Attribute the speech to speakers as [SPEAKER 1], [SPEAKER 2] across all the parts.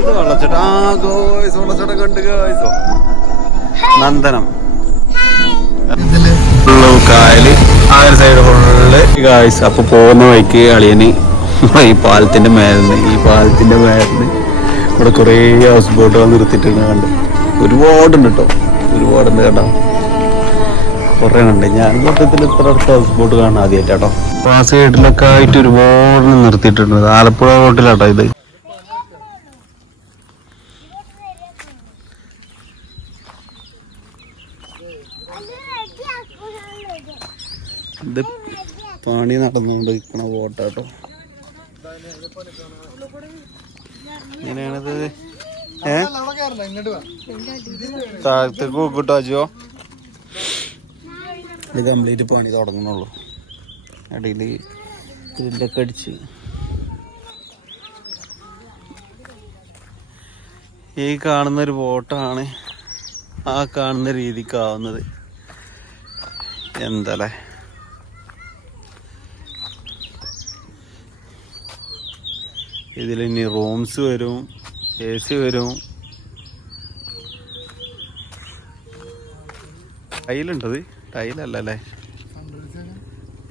[SPEAKER 1] ഇത് വെള്ളച്ചാട്ടം. ആ ഗോയ്സ് വെള്ളച്ചാട്ടം കണ്ട് ഗോയ്സോ. നന്ദനം. കായൽ ആ ഒരു സൈഡ് ഫുള്ള് ഗായ്സ് അപ്പൊ പോകുന്ന വഴിക്ക് അളിയന് ഈ പാലത്തിന്റെ മേലിന് ഈ പാലത്തിന്റെ മേലിന് ഇവിടെ കുറേ ഹൗസ് ബോട്ടുകൾ നിർത്തിയിട്ടുണ്ട് കണ്ട്. ഒരുപാടുണ്ട് കേട്ടോ ഒരുപാടുണ്ട് കേട്ടോ. കുറേ ഉണ്ട്. ഞാൻ മൊത്തത്തിൽ ഇത്ര അടുത്ത ഹൗസ് ബോട്ട് കാണാൻ ആദ്യമായിട്ടോ അപ്പൊ ആ സൈഡിലൊക്കെ ആയിട്ട് ഒരുപാട് നിർത്തിയിട്ടുണ്ട്. ആലപ്പുഴ റോട്ടിലാട്ടോ ഇത്. പണി നടന്നുകൊണ്ടിരിക്കണ ബോട്ടാട്ടോ. എങ്ങനെയാണിത്? ഏ? താഴത്തേക്ക് നോക്കിട്ടോ അജോ ഇത് കംപ്ലീറ്റ് പണി തുടങ്ങണുള്ളൂ അടിയിൽ ഇതിന്റെയൊക്കെ അടിച്ച്. ഈ കാണുന്ന ഒരു ബോട്ടാണ് ആ കാണുന്ന രീതിക്കാവുന്നത്. എന്തല്ലേ? ഇതിൽ ഇനി റൂംസ് വരും എ സി വരും. ടൈലുണ്ടത്? ടൈലല്ല അല്ലേ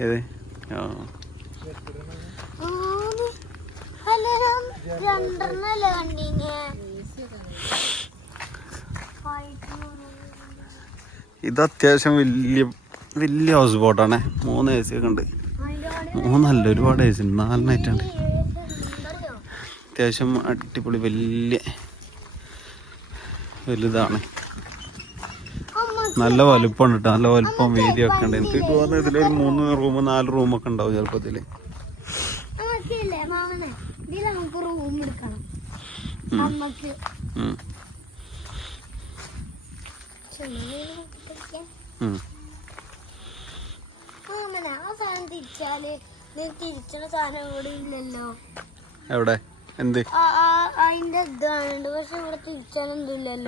[SPEAKER 1] ഏത് ഇത് അത്യാവശ്യം വലിയ വലിയ ഹൗസ് ബോട്ടാണ് മൂന്ന് എ സി ഒക്കെ ഉണ്ട്. മൂന്നല്ല ഒരുപാട് എ സി ഉണ്ട്. അത്യാവശ്യം അടിപൊളി വലിയ വലുതാണ്. നല്ല വലുപ്പമാണ് കേട്ടോ നല്ല വലുപ്പം വീതിയൊക്കെ ഉണ്ട് എനിക്ക് തോന്നുന്നത് ഒരു മൂന്ന് റൂം നാല് റൂമൊക്കെ ഉണ്ടാവും
[SPEAKER 2] ഇതിൽ സാധനം ഇല്ലല്ലോ.
[SPEAKER 1] എവിടെ? എന്ത്?
[SPEAKER 2] അതിന്റെ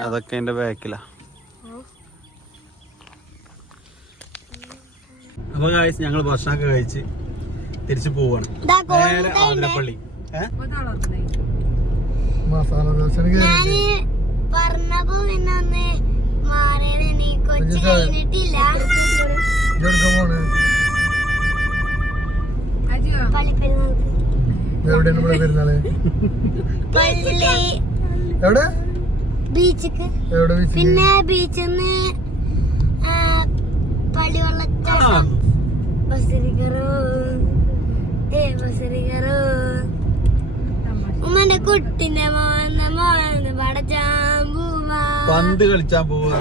[SPEAKER 1] അതൊക്കെ എന്റെ ബാക്കിലാ. അപ്പൊ കാഴ്ച ഞങ്ങൾ ഭക്ഷണമൊക്കെ കഴിച്ച് തിരിച്ചു പോവാണ്. നേരെ. ആതിരപ്പള്ളി. മസാല
[SPEAKER 2] ദോശ പറഞ്ഞപ്പോ പിന്നെ ഒന്ന് മാറിയത് കൊച്ചു കഴിഞ്ഞിട്ടില്ല. പള്ളിപ്പെരുന്നാൾക്ക് പള്ളി
[SPEAKER 3] എവിടെ?
[SPEAKER 2] ബീച്ചക്ക്.
[SPEAKER 3] എവിടെ ബീച്ച്
[SPEAKER 2] പിന്നെ ബീച്ചിന്ന് പള്ളി വെള്ളച്ചാട്ടം ബസരിക്കറോ. ഏ ബസരിക്കറോ. ഉമ്മന്റെ കുട്ടിന്റെ മോന്ന മോന്ന് പടച്ചാമ്പൂവാ
[SPEAKER 1] പന്ത് കളിച്ചാൻ പോവാ.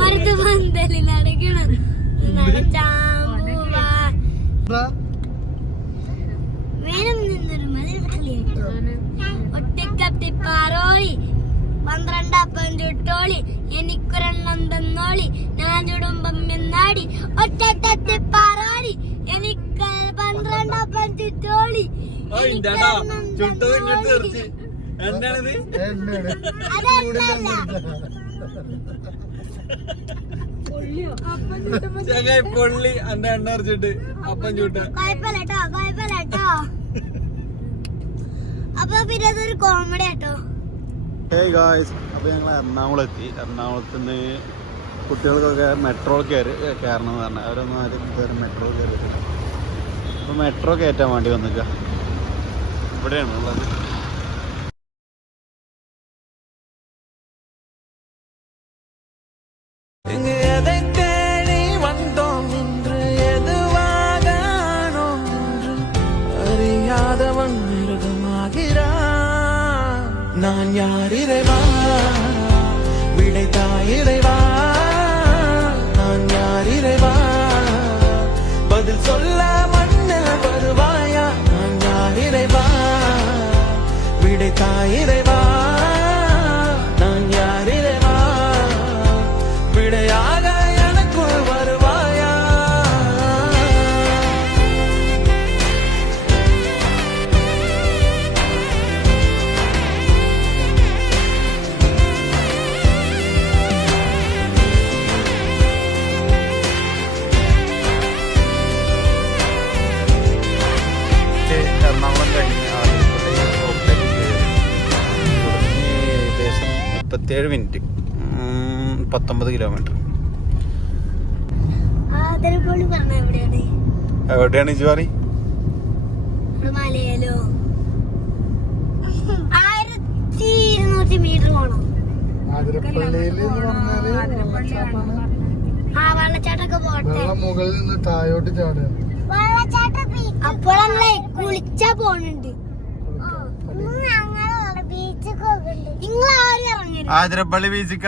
[SPEAKER 2] മരത്ത് പന്തലി നടക്കണം നടച്ചാമ്പൂവാ ഒറ്റക്കത്തിപ്പാറോളി പന്ത്രണ്ടപ്പം ചുട്ടോളി എനിക്കൊരെണ്ണം തന്നോളി ഞാൻ ചുടുമ്പം എന്നാടി. ഒറ്റക്കത്തിപ്പാറോളി എനിക്ക് പന്ത്രണ്ടപ്പം ചുറ്റോളി.
[SPEAKER 1] എന്താണിത്? ചങ്ങായി പൊള്ളി. അന്റെ എണ്ണ അരച്ചിട്ട് അപ്പം ചൂട്ട.
[SPEAKER 2] കുഴപ്പമില്ല കേട്ടോ കുഴപ്പമില്ല കേട്ടോ. അപ്പൊ പിന്നെ അതൊരു കോമഡി ആട്ടോ.
[SPEAKER 1] ഹേയ് അപ്പോൾ ഞങ്ങൾ എറണാകുളം എത്തി എറണാകുളത്ത് നിന്ന് കുട്ടികൾക്കൊക്കെ മെട്രോ കയറി കയറണം എന്ന് പറഞ്ഞാൽ അവരൊന്നും ആരും കയറി മെട്രോ കയറി അപ്പോൾ മെട്രോ കയറ്റാൻ വേണ്ടി വന്നിക്ക. ഇവിടെയാണ് ഉള്ളത്.
[SPEAKER 4] நான் யார் இறைவா? விடைத்தா இறைவா? நான் யார் இறைவா? பதில் சொல்ல மண்ணில் வருவாயா? நான் யார் இறைவா? விடைத்தா இறைவா?
[SPEAKER 1] നാൽപ്പത്തിയേഴ് മിനിറ്റ്. ഉം, പത്തൊമ്പത് കിലോമീറ്റർ.
[SPEAKER 2] എവിടെയാണ്? മലയാലോ? ആയിരത്തി ഇരുന്നൂറ്റി മീറ്റർ പോണം. വെള്ളച്ചാട്ടൊക്കെ പോട്ടെ.
[SPEAKER 3] മുകളിൽ നിന്ന് താഴോട്ട് ചാടുക.
[SPEAKER 2] അപ്പോൾ നമ്മളെ കുളിച്ചാ പോണുണ്ട് നിങ്ങൾ ആരും ഇറങ്ങരുത്
[SPEAKER 1] ആതിരപ്പള്ളി ബീച്ചിക്ക
[SPEAKER 2] ആതിരപ്പള്ളി ബീച്ച്
[SPEAKER 1] ഏ
[SPEAKER 2] ഒന്ന് തെന്നണ്ടല്ലേ തെന്ന. ആതിരപ്പള്ളി ബീച്ച് ഒരു ദിവസം നമ്മൾ ആതിരപ്പള്ളി ബീച്ചിക്ക് ആതിരപ്പള്ളി
[SPEAKER 1] ബീച്ചിക്ക?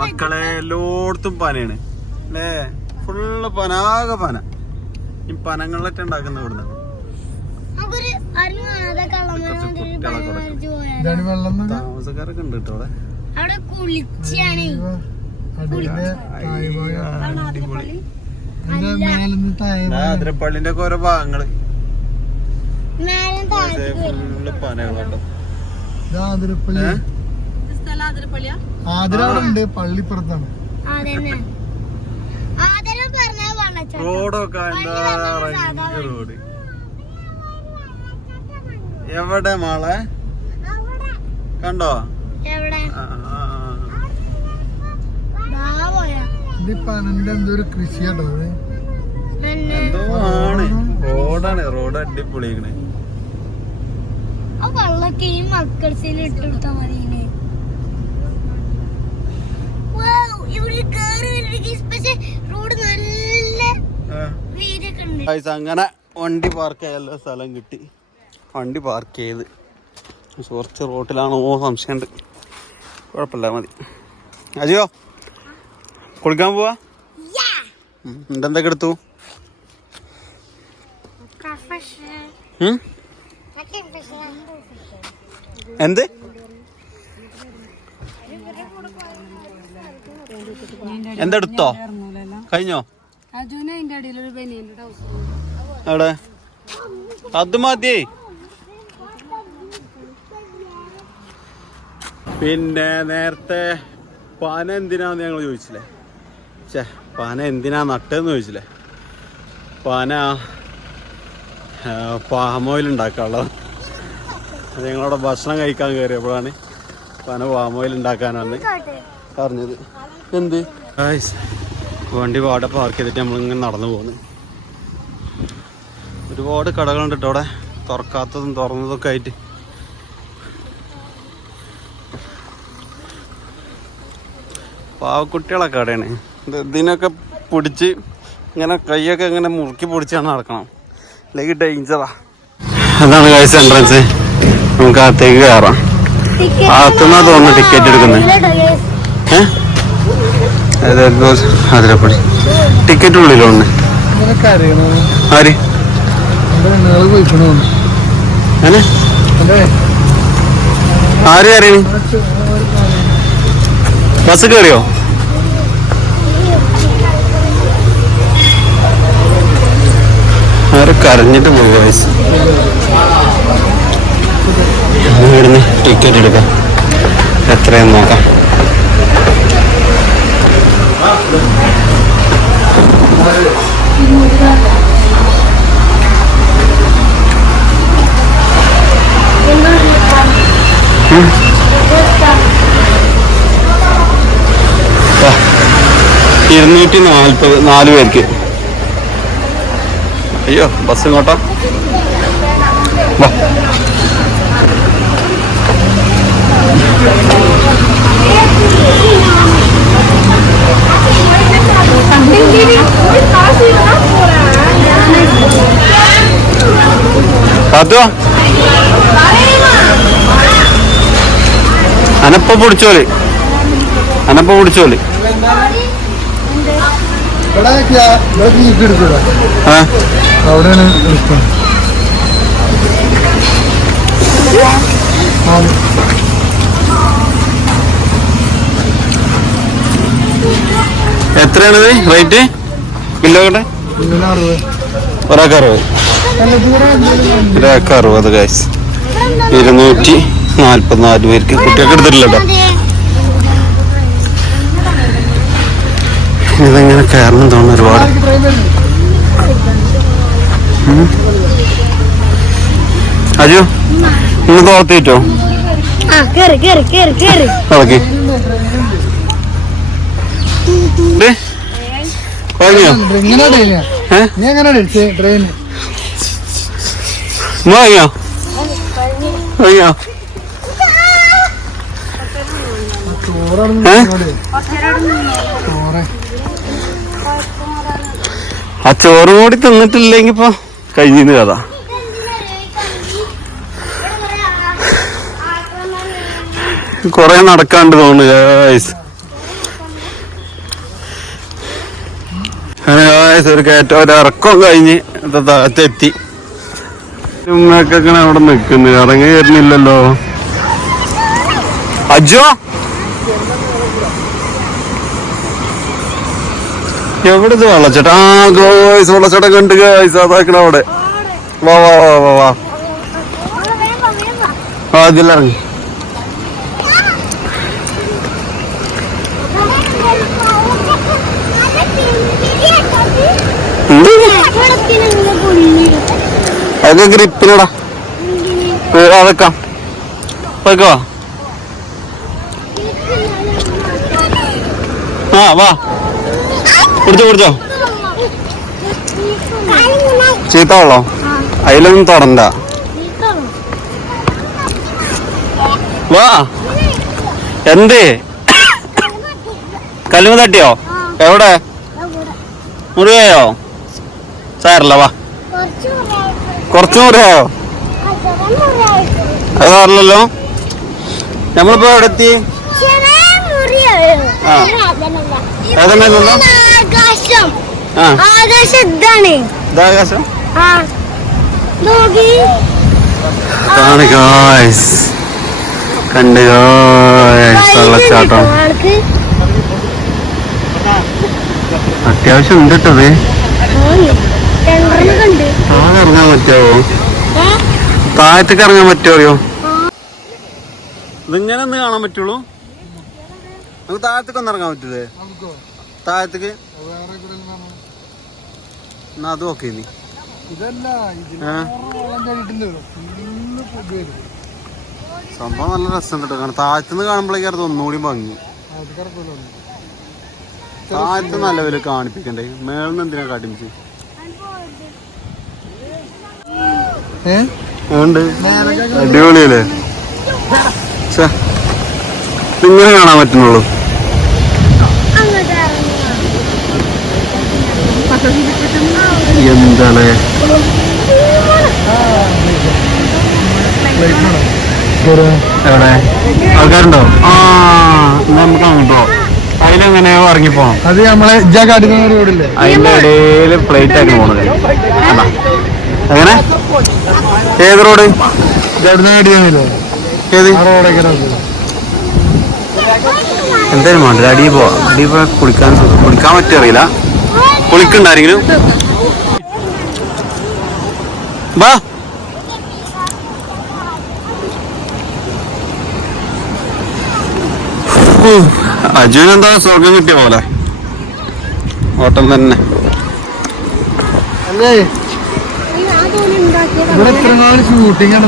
[SPEAKER 1] മക്കളെ എല്ലായിടത്തും പനയാണ്. അല്ലേ? ഫുള്ള് പന ആകെ പന. ഈ പനങ്ങളിലൊക്കെ ഉണ്ടാക്കുന്ന ഇവിടുന്ന്. താമസക്കാരൊക്കെ ഉണ്ട് കേട്ടോ അവിടെ.
[SPEAKER 2] അവിടെ കുളിച്ചാണ്.
[SPEAKER 1] ഓരോ ഭാഗങ്ങൾ.
[SPEAKER 2] മേലും താഴത്തേക്ക് വരും
[SPEAKER 1] ഫുള്ള് പനകളാട്ടോ.
[SPEAKER 3] പള്ളിപ്പുറത്താണ്
[SPEAKER 1] റോഡൊക്കെ റോഡ്? എവിടെ മാളെ? കണ്ടോ?
[SPEAKER 3] എന്തോ
[SPEAKER 1] ആണ്. റോഡാണ്. റോഡ് അടിപൊളിയാണ്
[SPEAKER 2] ഈ മക്കൾസിൽ ഇട്ട് കൊടുത്താ മതി
[SPEAKER 1] അങ്ങനെ വണ്ടി പാർക്ക് ചെയ്യാനുള്ള സ്ഥലം കിട്ടി. വണ്ടി പാർക്ക് ചെയ്ത്. കുറച്ച് റോട്ടിലാണോ സംശയമുണ്ട്. കുഴപ്പമില്ല മതി. അജിയോ കുളിക്കാൻ പോവാ? എന്തെന്തൊക്കെ എടുത്തു? എന്ത്? എന്തെടുത്തോ? കഴിഞ്ഞോ? അവിടെ അത് മതി പിന്നെ നേരത്തെ പന എന്തിനാന്ന് ഞങ്ങൾ ചോദിച്ചില്ലേ? ചേ പന എന്തിനാ നട്ടെന്ന് ചോദിച്ചില്ലേ? പന പാമോയിൽ ഉണ്ടാക്കാനുള്ളത്. ഞങ്ങളവിടെ ഭക്ഷണം കഴിക്കാൻ കയറിയപ്പോഴാണ് പന പാമോയിൽ ഉണ്ടാക്കാനാണ് പറഞ്ഞത് എന്ത്? വണ്ടി പാടെ പാർക്ക് ചെയ്തിട്ട് നമ്മളിങ്ങനെ നടന്നു പോകുന്നു ഒരുപാട് കടകളുണ്ട് കേട്ടോ അവിടെ തുറക്കാത്തതും തുറന്നതൊക്കെ ആയിട്ട്. പാവക്കുട്ടികളൊക്കെ കടയാണ് ഇത് ഇതിനൊക്കെ പിടിച്ച് ഇങ്ങനെ കൈയൊക്കെ ഇങ്ങനെ മുറുക്കി പൊടിച്ചാണ് നടക്കണം. അല്ലെങ്കിൽ ഡേഞ്ചറാ അതാണ് കഴിച്ച എൻട്രൻസ് നമുക്ക് അകത്തേക്ക് കയറാം. അകത്തുനിന്നാ തോന്നുന്നു ടിക്കറ്റ് എടുക്കുന്നത് ഏഹ് ടിക്കറ്റ് ഉള്ളിലുണ്ട്
[SPEAKER 3] അറിയണോ
[SPEAKER 1] ആര്? ആര് കയറിയാണ് ബസ് കയറിയോ അവരെ കരഞ്ഞിട്ട് പോയി വയസ്സ് ടിക്കറ്റ് എടുക്കാം. എത്രയെന്ന് നോക്കാം. ആ, ഇരുന്നൂറ്റി നാൽപ്പത് നാല് പേർക്ക്. അയ്യോ ബസ് ഇങ്ങോട്ടാ വാ. അനപ്പ പിടിച്ചോൽ. അനപ്പ പിടിച്ചോൽ
[SPEAKER 3] ഇവിടെ ക്യാ- ഇവിടെ ജീപ്പ് എടുക്കൂല
[SPEAKER 1] ആ
[SPEAKER 3] അവിടെയാണ്
[SPEAKER 1] എത്രയാണിത് റേറ്റ് കിലോ കട്ടെ
[SPEAKER 3] ഇതിന് അറുപത്
[SPEAKER 1] ഒരാൾക്ക് അറുപത് ഒരാൾക്ക് അറുപത് കാശ് ഇരുന്നൂറ്റി നാൽപ്പത്തിനാല് പേർക്ക് കുട്ടികൾക്ക് എടുത്തിട്ടില്ല ഇതിങ്ങനെ കയറണം തോന്നുന്നു ഒരുപാട്. അജു ഇന്ന് തോർത്തിട്ടോ
[SPEAKER 2] ആ കേറി കേറി കേറി കേറി.
[SPEAKER 1] ഇളക്കി. ആ ചോറും കൂടി തിന്നിട്ടില്ലെങ്കി ഇപ്പൊ കഴിഞ്ഞിന് കഥ. കൊറേ നടക്കാണ്ട് തോന്നുന്നു ഗായ്സ് ഒരു കയറ്റം ഒരു ഇറക്കം കഴിഞ്ഞ് എത്തി. ഉമ്മയൊക്കെ അവിടെ നിക്കുന്നു ഇറങ്ങി വരുന്നില്ലല്ലോ. അജോ? എവിടെ ഇത് വെള്ളച്ചാട്ടം? ആ ഗോയ്സ് വെള്ളച്ചാട്ടം കണ്ട് ഗോയ്സ് അതാക്കണ അവിടെ. വാ വാ വാ വാ വാ. ആ ഇതിലിറങ്ങി അത് ഗ്രിപ്പിലടാ അതൊക്കാം. പോയിക്കോ ആ വാ. കുടിച്ചോ കുടിച്ചോ. ചീത്ത വെള്ളം അതിലൊന്നും തൊടണ്ട. വാ. എന്ത്? കല്ലുമ തട്ടിയോ? എവിടെ? മുറിയായോ സാരല്ല വാ. കുറച്ച് മുറിയായോ അതറിയല്ലോ നമ്മളിപ്പോ എവിടെ എത്തി ആ.
[SPEAKER 2] ആകാശം. ആകാശം ഇതാണ്.
[SPEAKER 1] ഇതാകാശം?
[SPEAKER 2] ആ. നോക്കി
[SPEAKER 1] ആണ് ഗായ്സ് കണ്ട് ഗായ്സ് വെള്ളച്ചാട്ടം അത്യാവശ്യം ഉണ്ട് കേട്ടത് താഴെ ഇറങ്ങാൻ പറ്റാവോ താഴത്തേക്ക് ഇറങ്ങാൻ പറ്റുമോ അറിയോ? ഇതിങ്ങനെ ഒന്ന് കാണാൻ പറ്റുള്ളൂ. നമുക്ക് താഴത്തേക്ക് ഒന്ന് ഇറങ്ങാൻ പറ്റൂലേ? താഴത്തേക്ക്. എന്നാ അത് ഓക്കെ നീ സംഭവം നല്ല രസമുണ്ട് കേട്ടോ. കാരണം താഴത്തുനിന്ന് കാണുമ്പോഴേക്കും അത് ഒന്നുകൂടി ഭംഗി. താഴത്ത് നല്ല വില കാണിപ്പിക്കണ്ടേ? മേളിന്ന് എന്തിനാ കാട്ടിമിച്ച് ഉണ്ട് അടിപൊളിയല്ലേ? ഇങ്ങനെ കാണാൻ പറ്റുന്നുള്ളൂ
[SPEAKER 2] അങ്ങോട്ട് ഇറങ്ങി
[SPEAKER 1] എന്താണ്? എവിടെ? ആൾക്കാരുണ്ടോ? ആ നമുക്ക് അങ്ങോട്ടോ. അതിലെങ്ങനെ
[SPEAKER 3] അത് നമ്മളെ ഇജ്ജാ കാട്ടിക്കുന്ന റോഡില്ലേ?
[SPEAKER 1] അതിന്റെ ഇടയിൽ പ്ലേറ്റ് ആക്കി പോണത്. അങ്ങനെ ഏത് റോഡ്? ഏത്? എന്തായാലും വേണ്ട അടിയിൽ പോവാ. അടിയിൽ പോയാൽ കുടിക്കാൻ കുളിക്കാൻ പറ്റും അറിയില്ല. കുളിക്കണ്ടാരെങ്കിലും വാ. അജുവിന് എന്താ സ്വർഗം കിട്ടിയ പോലെ. ഓട്ടം തന്നെ.
[SPEAKER 3] ഇവിടെ ഇത്ര നാൾ ഷൂട്ടിംഗ് ആണ്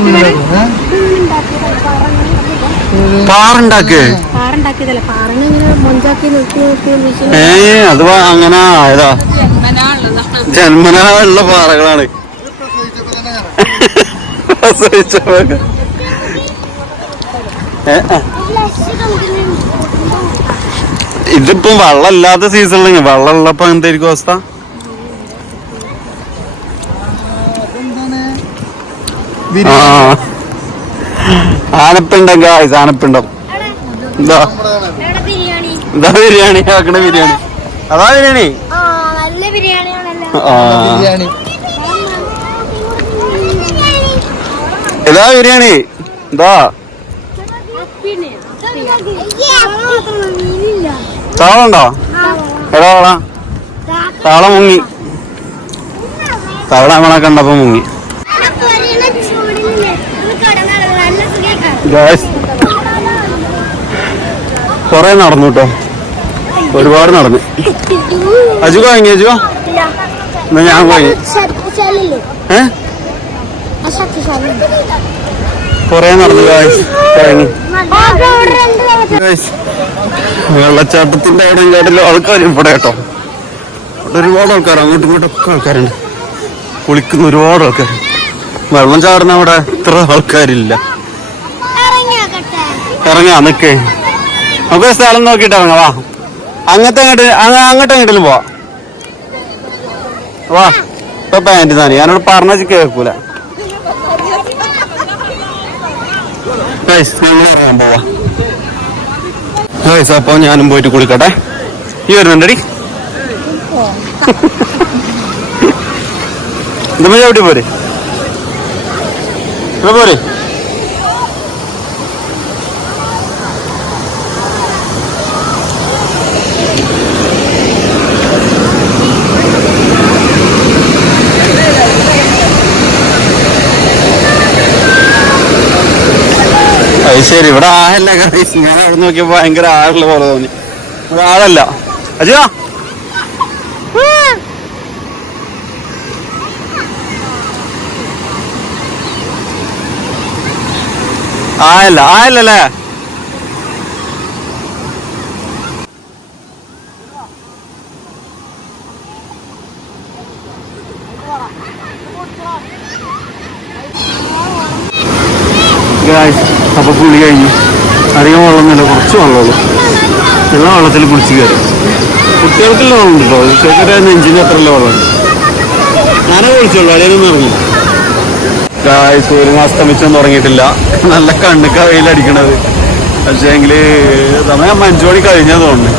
[SPEAKER 1] പാറുണ്ടാക്കേ. ഏ അത് അങ്ങനെ ആയതാ. ജന്മനാ ഉള്ള പാറകളാണ്. ഇതിപ്പം വെള്ളമില്ലാത്ത സീസണിൽ വെള്ളം ഉള്ളപ്പോ എന്തായിരിക്കും അവസ്ഥ? ആ. ആനപ്പിണ്ടം ഗായ്സ് ആനപ്പിണ്ടം. എന്താ?
[SPEAKER 2] എന്താ ബിരിയാണി?
[SPEAKER 1] ആക്കണ ബിരിയാണി. അതാ ബിരിയാണി.
[SPEAKER 2] ആ നല്ല ബിരിയാണിയാണല്ലോ?
[SPEAKER 1] ആ.
[SPEAKER 3] ബിരിയാണി
[SPEAKER 1] ഇതാ ബിരിയാണി.
[SPEAKER 2] എന്താ?
[SPEAKER 1] താളുണ്ടോ? എടാ താളം. താള മുങ്ങി. തവള നമ്മളെ കണ്ടപ്പോ മുങ്ങി
[SPEAKER 2] ചൂടില്ലേ നല്ല സുഖം
[SPEAKER 1] ഗായ്സ് കൊറേ നടന്നു കേട്ടോ ഒരുപാട് നടന്ന്. അജു വാങ്ങി അജു? എന്നാ ഞാൻ
[SPEAKER 2] ശക്തിശാലി
[SPEAKER 1] കൊറേ നടന്നു ഗായ്സ് വാങ്ങി വെള്ളച്ചാട്ടത്തിന്റെ അവിടെ കാട്ടിലും ആൾക്കാർ ഇവിടെ കേട്ടോ ഇവിടെ ഒരുപാട് ആൾക്കാർ അങ്ങോട്ടും ഇങ്ങോട്ടും ഒക്കെ ആൾക്കാരുണ്ട്. കുളിക്കുന്ന ഒരുപാട് ആൾക്കാർ വെള്ളം ചാടുന്ന അവിടെ ഇത്ര ആൾക്കാരില്ല. ഇറങ്ങാ നിക്ക്. നമുക്ക് സ്ഥലം നോക്കിട്ട് ഇറങ്ങാം വാ. അങ്ങനത്തെ അങ്ങോട്ട് അങ്ങോട്ട് എങ്ങോട്ടും പോവാ? വാ ഇപ്പൊ പാന്റ് താനെ ഞാനോട് പറഞ്ഞു കേൾക്കൂല. ഇറങ്ങാൻ പോവാ. ഗൈസ് അപ്പൊ ഞാനും പോയിട്ട് കുളിക്കട്ടെ. ഈ വരുന്നുണ്ടടി ഇതുമ്മ എവിടെ പോരെ? ഇവിടെ പോരെ? ശരി. ഇവിടെ ആളല്ല ഗൈസ് ഞാൻ അവിടെ നോക്കിയപ്പോ ഭയങ്കര ആളുള്ള പോലെ തോന്നി. ഇവിടെ ആളല്ല. അജോ ആയല്ല ആയല്ലല്ലേ? ഗായ്സ് അപ്പൊ പുളി കഴിഞ്ഞു. അധികം വെള്ളമൊന്നുമില്ല കുറച്ച് വെള്ളമുള്ളൂ. എല്ലാ വെള്ളത്തിൽ കുളിച്ച് കയറി. കുട്ടികൾക്കെല്ലാം വെള്ളം ഉണ്ടോ കുട്ടികൾക്കൊരു കുട്ടികൾക്ക് നെഞ്ചിന് അത്ര വെള്ളമുണ്ട് ഞാനേ കുളിച്ചുള്ളൂ അടിയൊന്നും ഇറങ്ങി സൂര്യൻ ഒരു മാസം തമിച്ചൊന്നും തുടങ്ങിയിട്ടില്ല നല്ല കണ്ണുക്ക വെയിലടിക്കണത് പക്ഷേങ്കിൽ സമയം അഞ്ചു മണി കഴിഞ്ഞാ തോന്നുന്നു.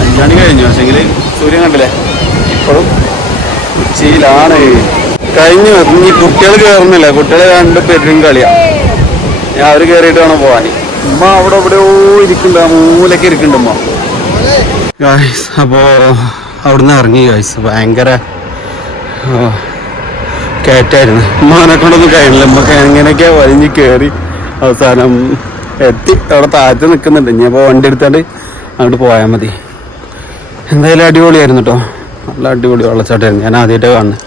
[SPEAKER 1] അഞ്ചു കഴിഞ്ഞു. പക്ഷേങ്കിൽ സൂര്യൻ കണ്ടില്ലേ? ഇപ്പോഴും ഉച്ചയിലാണ്. കഴിഞ്ഞു. ഈ കുട്ടികൾ കയറുന്നില്ല കുട്ടികൾ രണ്ട് പേരും കളിയാ. ഞാൻ അവർ കയറിയിട്ട് വേണം പോവാൻ ഉമ്മ അവിടെ എവിടെയോ ഇരിക്കണ്ട മൂലൊക്കെ ഇരിക്കണ്ട ഉമ്മ. ഗായ്സ് അപ്പോ അവിടുന്ന് ഇറങ്ങി ഗായ്സ് ഭയങ്കര കയറ്റായിരുന്നു ഉമ്മാനെ കൊണ്ടൊന്നും കഴിയില്ല. ഉമ്മക്ക് എങ്ങനെയൊക്കെ വലിഞ്ഞ് കയറി അവസാനം എത്തി. അവിടെ താഴ്ത്തി നിൽക്കുന്നുണ്ട് ഇനി അപ്പോൾ വണ്ടി എടുത്താണ്ട് അങ്ങോട്ട് പോയാൽ മതി. എന്തായാലും അടിപൊളിയായിരുന്നു കേട്ടോ നല്ല അടിപൊളി വെള്ളച്ചാട്ടമായിരുന്നു. ഞാൻ ആദ്യമായിട്ട് കാണുന്നത്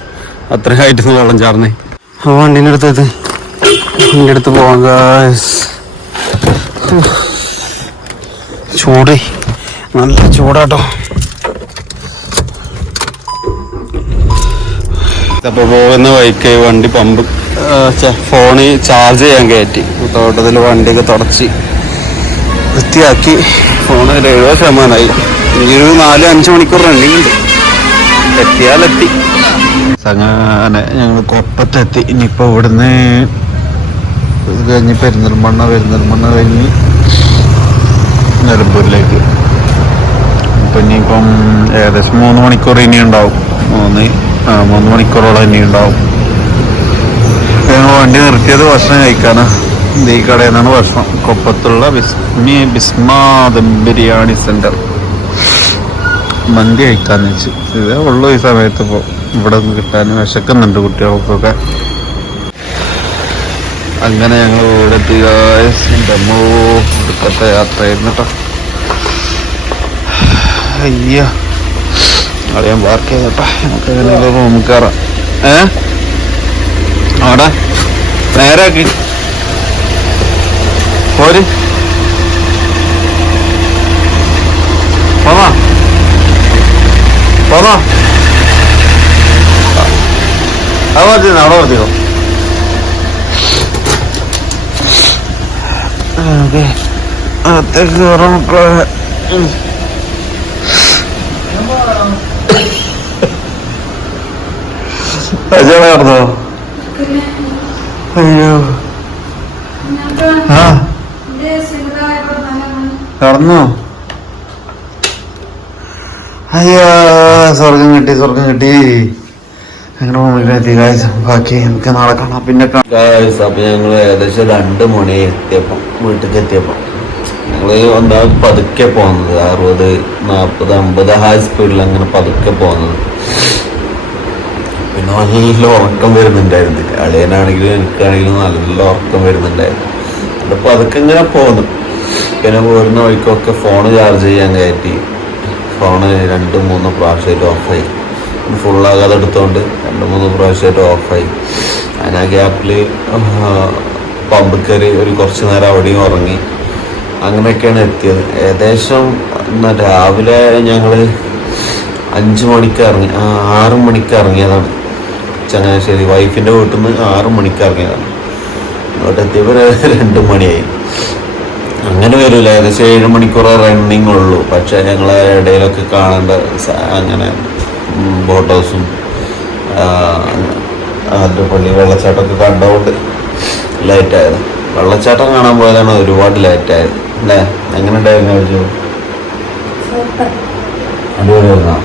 [SPEAKER 1] അത്ര ഹൈറ്റിൽ വെള്ളം ചാർന്നേ ആ വണ്ടീന്റെ അടുത്തത് വണ്ടി അടുത്ത് പോവാം ഗായ്സ് ചൂട്. നല്ല ചൂടാട്ടോ. അപ്പോൾ പോകുന്ന വഴിക്ക് വണ്ടി പമ്പ് ഫോണിൽ ചാർജ് ചെയ്യാൻ കയറ്റി തോട്ടത്തിൽ വണ്ടിയൊക്കെ തുടച്ച് വൃത്തിയാക്കി. ഫോൺ ഒരു എഴുപത് ശതമാനമായി. ഇനിയൊരു ഒരു നാല് അഞ്ച് മണിക്കൂർ റണ്ണിങ് ഉണ്ട്. എത്തിയാലെത്തി. അങ്ങനെ ഞങ്ങൾ കൊപ്പത്തെത്തി. ഇനിയിപ്പോൾ ഇവിടുന്ന് ഇത് കഴിഞ്ഞ് പെരിന്തൽമണ്ണ പെരിന്തൽമണ്ണ കഴിഞ്ഞ് നിലമ്പൂരിലേക്ക്. ഇപ്പം ഇനിയിപ്പം ഏകദേശം മൂന്ന് മണിക്കൂർ ഇനി ഉണ്ടാവും. മൂന്ന് മൂന്ന് മണിക്കൂറോളം ഇനി ഉണ്ടാവും. വണ്ടി നിർത്തിയത് ഭക്ഷണം കഴിക്കാനാ. ഇത് ഈ കടയിൽ നിന്നാണ് ഭക്ഷണം. കൊപ്പത്തുള്ള ബിസ്മി ബിസ്മാദം ബിരിയാണി സെന്റർ മന്തി കഴിക്കാന്ന് വെച്ച്. ഇതേ ഉള്ളൂ ഈ സമയത്ത് ഇപ്പോൾ ഇവിടെ നിന്ന് കിട്ടാൻ വിശക്കുന്നുണ്ട് കുട്ടികൾക്കൊക്കെ. അങ്ങനെ ഞങ്ങൾ ഇവിടെ എത്തി അമ്മോ ഇപ്പോഴത്തെ യാത്രയായിരുന്നു കേട്ടോ അയ്യോ. ഞാൻ പാർക്ക് ചെയ്തട്ടാ നമുക്ക് അങ്ങനെ റൂമിൽ കയറാം. ഏ? അവിടെ നേരാക്കി. പോര്. പോന്നാ? പോന്നാ? അത് മതി അവിടെ മതിയോ? ഓക്കെ അയ്യോ. ആ. നടന്നോ അയ്യോ സ്വർഗം കിട്ടി സ്വർഗം കിട്ടി. ഞങ്ങളുടെ മുമ്പിലെത്തി ഗായ്സ് ബാക്കി നമുക്ക് നാളെ കാണാം. പിന്നെ ഗായ്സ് അപ്പൊ ഞങ്ങൾ ഏകദേശം രണ്ട് മണി എത്തിയപ്പം വീട്ടിലേക്ക് എത്തിയപ്പം ഞങ്ങൾ എന്താ പതുക്കെ പോകുന്നത് അറുപത് നാൽപ്പത് അമ്പത് ഹൈ സ്പീഡിൽ അങ്ങനെ പതുക്കെ പോകുന്നത് പിന്നെ നല്ല ഉറക്കം വരുന്നുണ്ടായിരുന്നു. അളിയനാണെങ്കിലും എനിക്കാണെങ്കിലും നല്ല ഉറക്കം വരുന്നുണ്ടായിരുന്നു. എന്നിട്ട് പതുക്കെ ഇങ്ങനെ പോകുന്നു പിന്നെ പോരുന്ന വഴിക്കൊക്കെ ഫോൺ ചാർജ് ചെയ്യാൻ കയറ്റി.
[SPEAKER 5] ഫോണ് രണ്ട് മൂന്ന് പ്രാവശ്യമായിട്ട് ഓഫായി ഫുള്ളാകാതെ എടുത്തോണ്ട് രണ്ട് മൂന്ന് പ്രാവശ്യമായിട്ട് ഓഫായി. ഞാൻ ആ ഗ്യാപ്പിൽ പമ്പ് കയറി ഒരു കുറച്ച് നേരം അവിടെയും ഉറങ്ങി. അങ്ങനെയൊക്കെയാണ് എത്തിയത്. ഏകദേശം രാവിലെ ഞങ്ങൾ അഞ്ച് മണിക്ക് ഇറങ്ങി ആറ് മണിക്ക് ഇറങ്ങിയതാണ്. ചങ്ങനാശ്ശേരി വൈഫിന്റെ വീട്ടിൽ നിന്ന് ആറ് മണിക്ക് ഇറങ്ങിയതാണ്. ഇങ്ങോട്ട് എത്തിയപ്പോൾ രണ്ട് മണിയായി. അങ്ങനെ വരില്ല ഏകദേശം ഏഴ് മണിക്കൂർ റണ്ണിങ് ഉള്ളൂ. പക്ഷേ ഞങ്ങളെ ഇടയിലൊക്കെ കാണേണ്ട അങ്ങനെ ബോട്ട് ഹൗസും അതിരപ്പള്ളി വെള്ളച്ചാട്ടമൊക്കെ കണ്ടുകൊണ്ട് ലൈറ്റായിരുന്നു വെള്ളച്ചാട്ടം കാണാൻ പോയതാണ് ഒരുപാട് ലൈറ്റായത് അല്ലേ? എങ്ങനെ ഉണ്ടായിരുന്നു ചോദിച്ചു അടിപൊളിയായിരുന്നോ?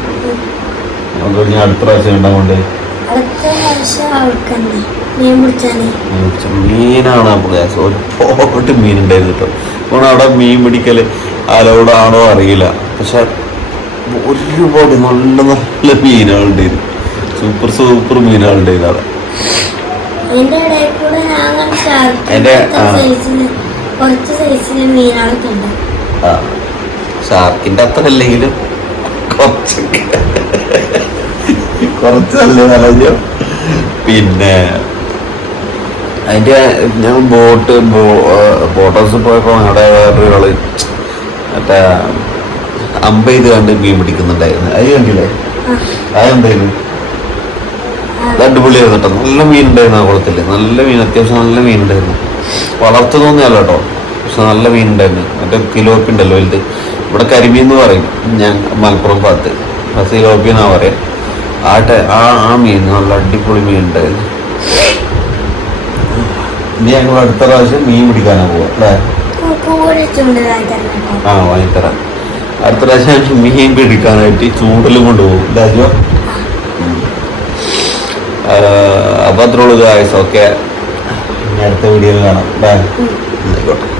[SPEAKER 5] നമുക്ക് ഇനി അടുത്ത പ്രാവശ്യം
[SPEAKER 2] ഉണ്ടാകൊണ്ട്
[SPEAKER 5] മീനാണ് പ്രയാസം. ഒരുപാട് മീൻ ഉണ്ടായിരുന്നു കേട്ടോ അപ്പോൾ അവിടെ മീൻ പിടിക്കൽ അലൗഡാണോ അറിയില്ല. പക്ഷെ ഒരുപാട് നല്ല നല്ല മീനുകളുണ്ടായിരുന്നു. സൂപ്പർ സൂപ്പർ
[SPEAKER 2] മീനുകളുടെ
[SPEAKER 5] ഇതാണ്. ഷാർക്കിന്റെ അത്ര അല്ലെങ്കിലും കുറച്ചൊക്കെ നല്ലയോ പിന്നെ അതിന്റെ ഞാൻ ബോട്ട് ബോട്ട് ഹൗസിൽ പോയപ്പോൾ അവിടെ വേറൊരാൾ മറ്റേ അമ്പ ഇത് കണ്ട് മീൻ പിടിക്കുന്നുണ്ടായിരുന്നു. അത് കണ്ടില്ലേ? അതെന്തായിരുന്നു അത് അടിപൊളിയായിരുന്നു കേട്ടോ നല്ല മീൻ ഉണ്ടായിരുന്നു ആ കുളത്തിൽ. നല്ല മീൻ അത്യാവശ്യം നല്ല മീൻ ഉണ്ടായിരുന്നു വളർത്തുന്നൊന്നുമല്ല കേട്ടോ. പക്ഷെ നല്ല മീൻ ഉണ്ടായിരുന്നു മറ്റേ കിലോപ്പി ഉണ്ടല്ലോ വലുത്. ഇവിടെ കരിമീൻ എന്ന് പറയും. ഞാൻ മലപ്പുറം ഭാഗത്ത്. പക്ഷേ കിലോപ്പി എന്നാ പറയാം. ആ ടൈ- ആ ആ മീൻ നല്ല അടിപൊളി മീൻ ഉണ്ടായിരുന്നു ഇനി ഞങ്ങൾ അടുത്ത പ്രാവശ്യം മീൻ പിടിക്കാനാ പോവാ. അല്ലേ? ആ വാങ്ങിത്തരാം. അടുത്ത പ്രാവശ്യം മീൻ പിടിക്കാനായിട്ട് ചൂണ്ടലും കൊണ്ടുപോകും. അജോ അപ്പോൾ അത്രയുള്ളൂ ഓക്കെ അടുത്ത വീഡിയോയിൽ കാണാം. ബൈ ആയിക്കോട്ടെ.